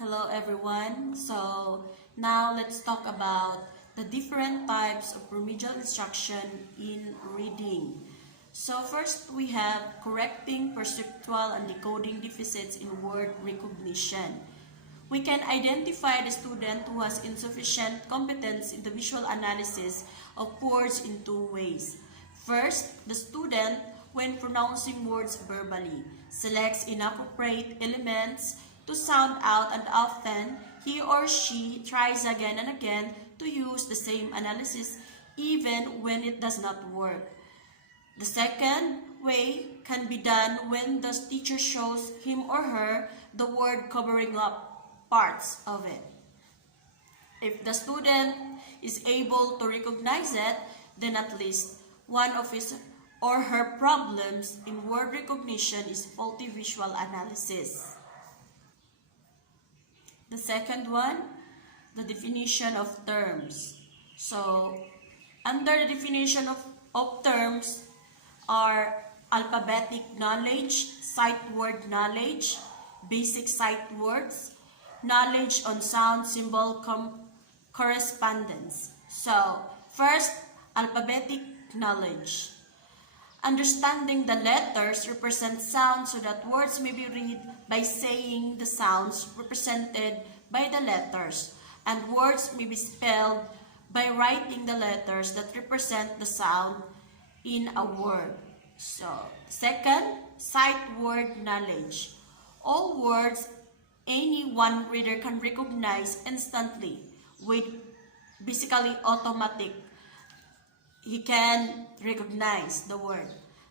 Hello everyone. So now let's talk about the different types of remedial instruction in reading. So first we have correcting perceptual and decoding deficits in word recognition. We can identify the student who has insufficient competence in the visual analysis of words in two ways. First, the student, when pronouncing words verbally, selects inappropriate elements to sound out, and often he or she tries again and again to use the same analysis even when it does not work. The second way can be done when the teacher shows him or her the word covering up parts of it. If the student is able to recognize it, then at least one of his or her problems in word recognition is faulty visual analysis. The second one, the definition of terms. So, under the definition of terms are alphabetic knowledge, sight word knowledge, basic sight words, knowledge on sound symbol correspondence. So, first, alphabetic knowledge. Understanding the letters represent sounds so that words may be read by saying the sounds represented by the letters, and words may be spelled by writing the letters that represent the sound in a word. So, second, sight word knowledge. All words any one reader can recognize instantly with basically automatic. He can recognize the word,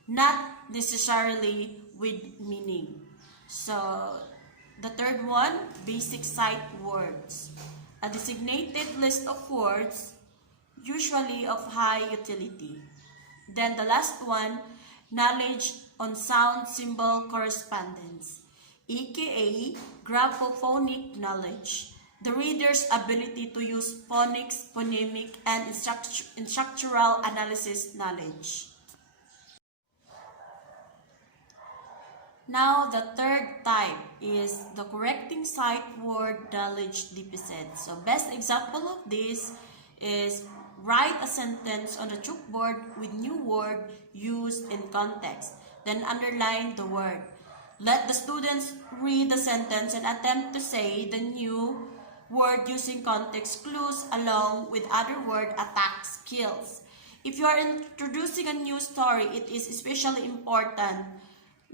not necessarily with meaning. So, the third one, basic sight words. A designated list of words, usually of high utility. Then the last one, knowledge on sound symbol correspondence, aka graphophonic knowledge. The reader's ability to use phonics, phonemic, and structural analysis knowledge. Now, the third type is the correcting sight word knowledge deficit. So, best example of this is write a sentence on the chalkboard with new word used in context. Then underline the word. Let the students read the sentence and attempt to say the new word using context clues along with other word attack skills. If you are introducing a new story, it is especially important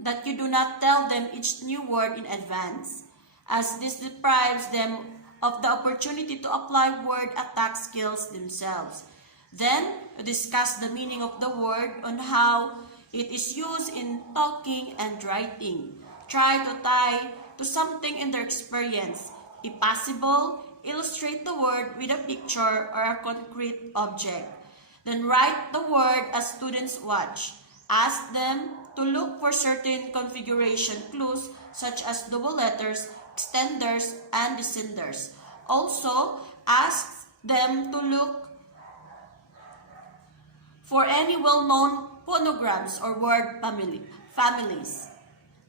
that you do not tell them each new word in advance, as this deprives them of the opportunity to apply word attack skills themselves. Then, discuss the meaning of the word on how it is used in talking and writing. Try to tie to something in their experience. If possible, illustrate the word with a picture or a concrete object. Then write the word as students watch. Ask them to look for certain configuration clues such as double letters, extenders, and descenders. Also, ask them to look for any well-known phonograms or word families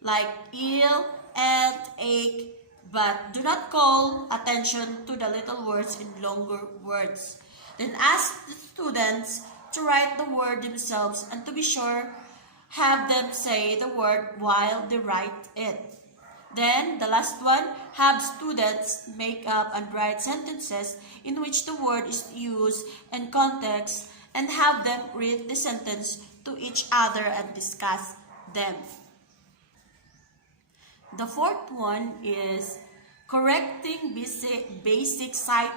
like ill, and, ache, but do not call attention to the little words in longer words. Then ask the students to write the word themselves, and to be sure, have them say the word while they write it. Then, the last one, have students make up and write sentences in which the word is used in context, and have them read the sentence to each other and discuss them. The fourth one is correcting basic sight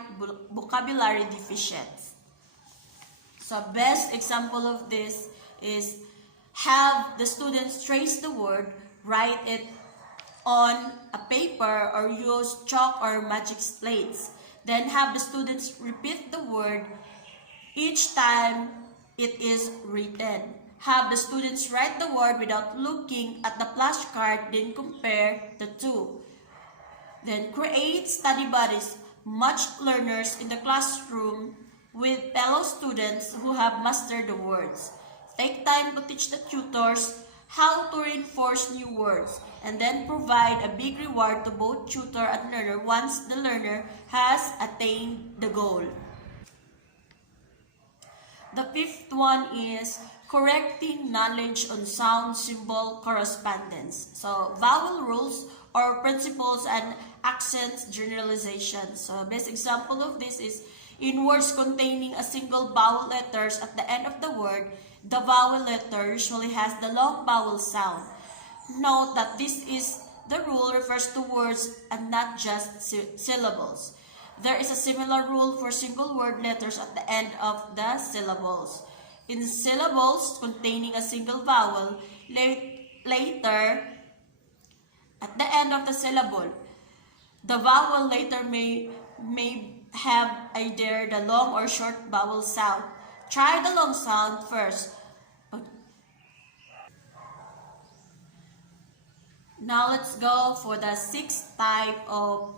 vocabulary deficits. So, best example of this is have the students trace the word, write it on a paper, or use chalk or magic slates. Then have the students repeat the word each time it is written. Have the students write the word without looking at the flashcard, then compare the two. Then create study buddies, match learners in the classroom with fellow students who have mastered the words. Take time to teach the tutors how to reinforce new words, and then provide a big reward to both tutor and learner once the learner has attained the goal. The fifth one is correcting knowledge on sound symbol correspondence. So vowel rules or principles and accents generalization. So best example of this is in words containing a single vowel letters at the end of the word, the vowel letter usually has the long vowel sound. Note that this is the rule refers to words and not just syllables. There is a similar rule for single word letters at the end of the syllables. In syllables containing a single vowel, later at the end of the syllable, the vowel later may have either the long or short vowel sound. Try the long sound first. Now let's go for the sixth type of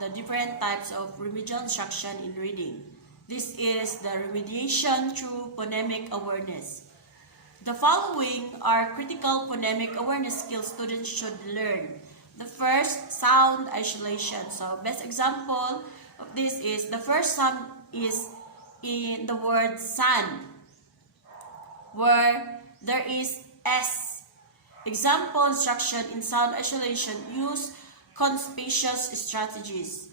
the different types of remedial instruction in reading. This is the remediation through phonemic awareness. The following are critical phonemic awareness skills students should learn. The first, sound isolation. So best example of this is the first sound is in the word sun, where there is S. Example instruction in sound isolation use conspicuous strategies.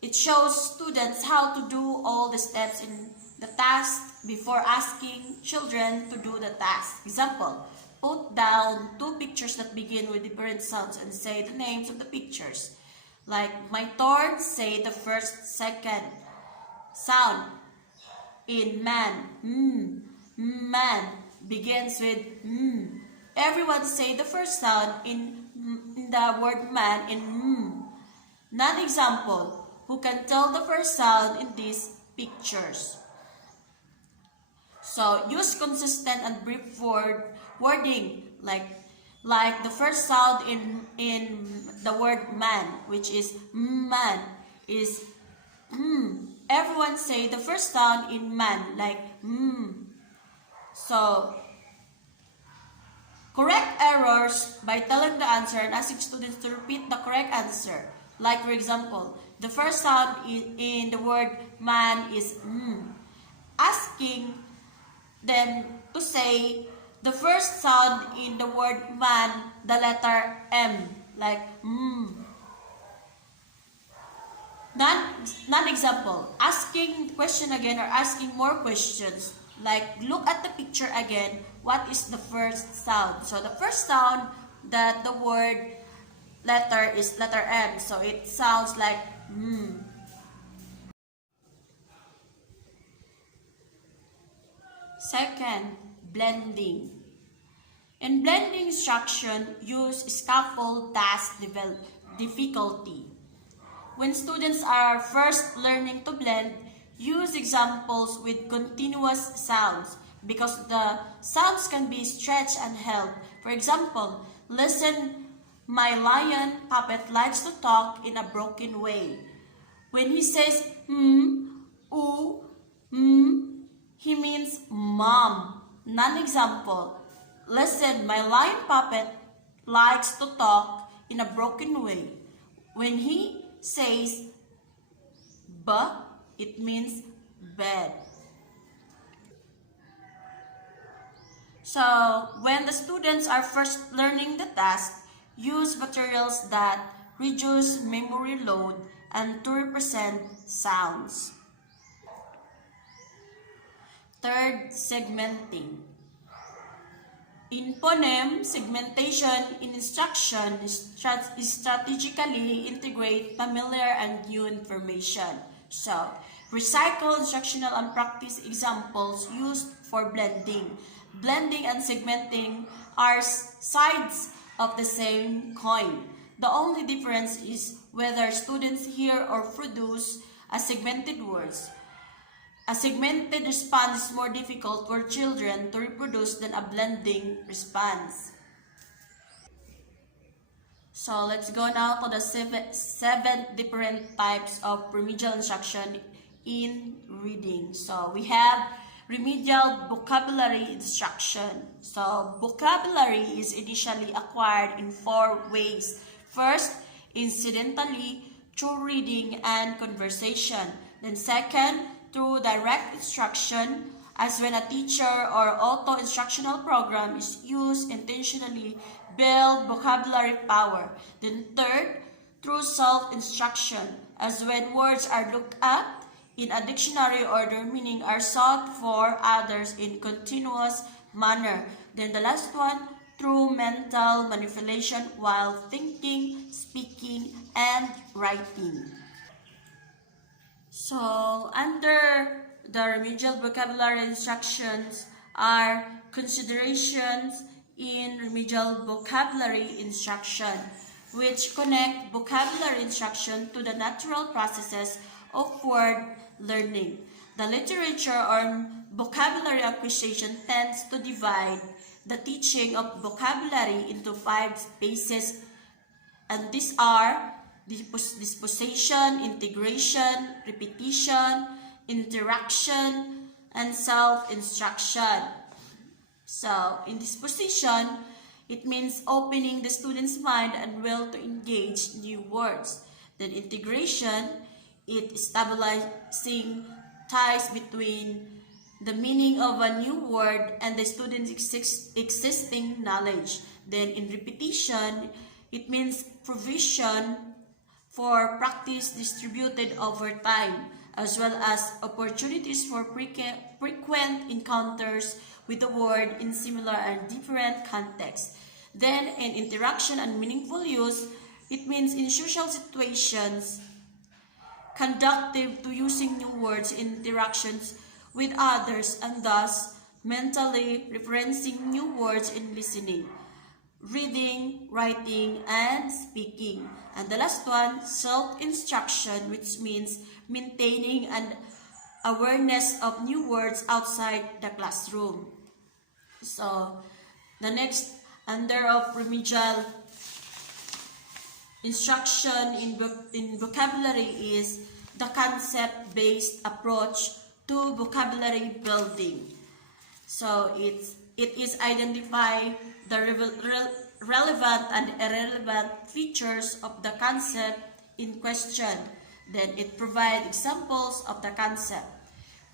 It shows students how to do all the steps in the task before asking children to do the task. Example, put down 2 pictures that begin with different sounds and say the names of the pictures. Like my turn, say the first, second sound in man. Man begins with Everyone say the first sound in the word man in Non-example, who can tell the first sound in these pictures. So use consistent and brief wording like the first sound in the word man, which is man, is Everyone say the first sound in man like So correct errors by telling the answer and asking students to repeat the correct answer. Like for example, the first sound in the word man is Asking them to say the first sound in the word man, the letter M, like Non-example, asking question again or asking more questions. Like, look at the picture again. What is the first sound? So the first sound that the word letter is letter M. So it sounds like Second, blending. In blending instruction, use scaffold task difficulty. When students are first learning to blend, use examples with continuous sounds because the sounds can be stretched and held. For example, listen, my lion puppet likes to talk in a broken way. When he says ooh, he means mom. Non-example, listen, my lion puppet likes to talk in a broken way. When he says ba, it means bed. So, when the students are first learning the task, use materials that reduce memory load and to represent sounds. Third, segmenting. In phoneme, segmentation in instruction strategically integrate familiar and new information. So, recycle instructional and practice examples used for blending. Blending and segmenting are sides of the same coin. The only difference is whether students hear or produce a segmented words. A segmented response is more difficult for children to reproduce than a blending response. So let's go now to the seven different types of remedial instruction in reading. So we have remedial vocabulary instruction. So, vocabulary is initially acquired in 4 ways. First, incidentally, through reading and conversation. Then second, through direct instruction, as when a teacher or auto-instructional program is used intentionally build vocabulary power. Then third, through self-instruction, as when words are looked up in a dictionary or their meaning are sought for others in continuous manner. Then the last one, through mental manipulation while thinking, speaking, and writing. So, under the remedial vocabulary instructions are considerations in remedial vocabulary instruction, which connect vocabulary instruction to the natural processes of word learning. The literature on vocabulary acquisition tends to divide the teaching of vocabulary into 5 spaces, and these are disposition, integration, repetition, interaction, and self-instruction. So, in disposition, it means opening the student's mind and will to engage new words. Then integration, it stabilizing ties between the meaning of a new word and the student's existing knowledge. Then in repetition, it means provision for practice distributed over time, as well as opportunities for frequent encounters with the word in similar and different contexts. Then in interaction and meaningful use, it means in social situations, conducive to using new words in interactions with others and thus mentally referencing new words in listening, reading, writing, and speaking. And the last one, self-instruction, which means maintaining an awareness of new words outside the classroom. So, the next under of remedial instruction in vocabulary is the concept-based approach to vocabulary building. So it is identify the relevant and irrelevant features of the concept in question. Then it provides examples of the concept.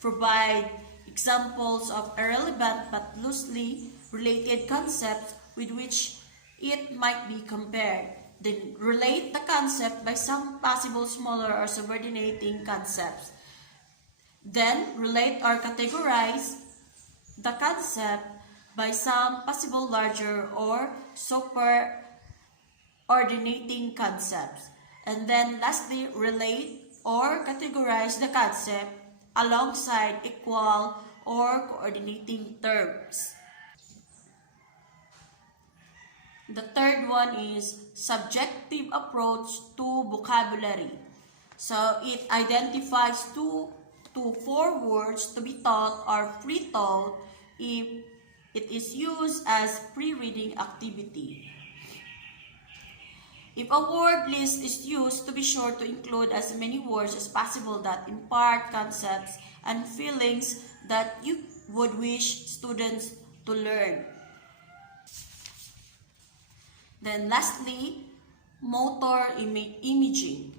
Provide examples of irrelevant but loosely related concepts with which it might be compared. Then relate the concept by some possible smaller or subordinating concepts. Then relate or categorize the concept by some possible larger or superordinating concepts. And then lastly, relate or categorize the concept alongside equal or coordinating terms. The third one is subjective approach to vocabulary. So it identifies 2 to 4 words to be taught or pre-taught if it is used as pre-reading activity. If a word list is used, to be sure to include as many words as possible that impart concepts and feelings that you would wish students to learn. Then lastly, motor imaging.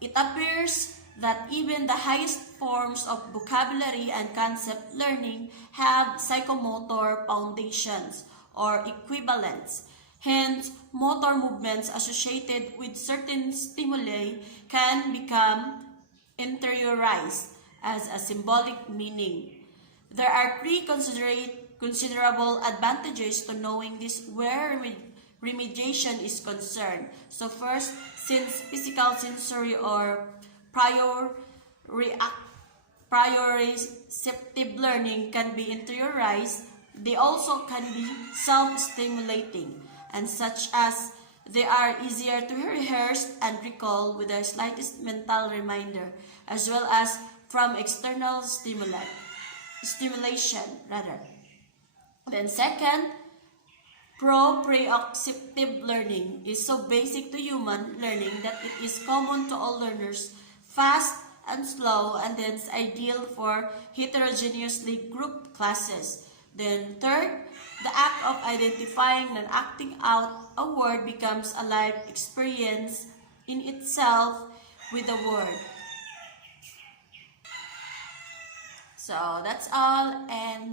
It appears that even the highest forms of vocabulary and concept learning have psychomotor foundations or equivalents. Hence, motor movements associated with certain stimuli can become interiorized as a symbolic meaning. There are 3 considerable advantages to knowing this where remediation is concerned. So first, since physical sensory or proprioceptive learning can be interiorized, they also can be self-stimulating, and such as they are easier to rehearse and recall with the slightest mental reminder, as well as from external stimulation. Then second, proprioceptive learning is so basic to human learning that it is common to all learners, fast and slow, and then it's ideal for heterogeneously grouped classes. Then third, the act of identifying and acting out a word becomes a live experience in itself with the word. So that's all, and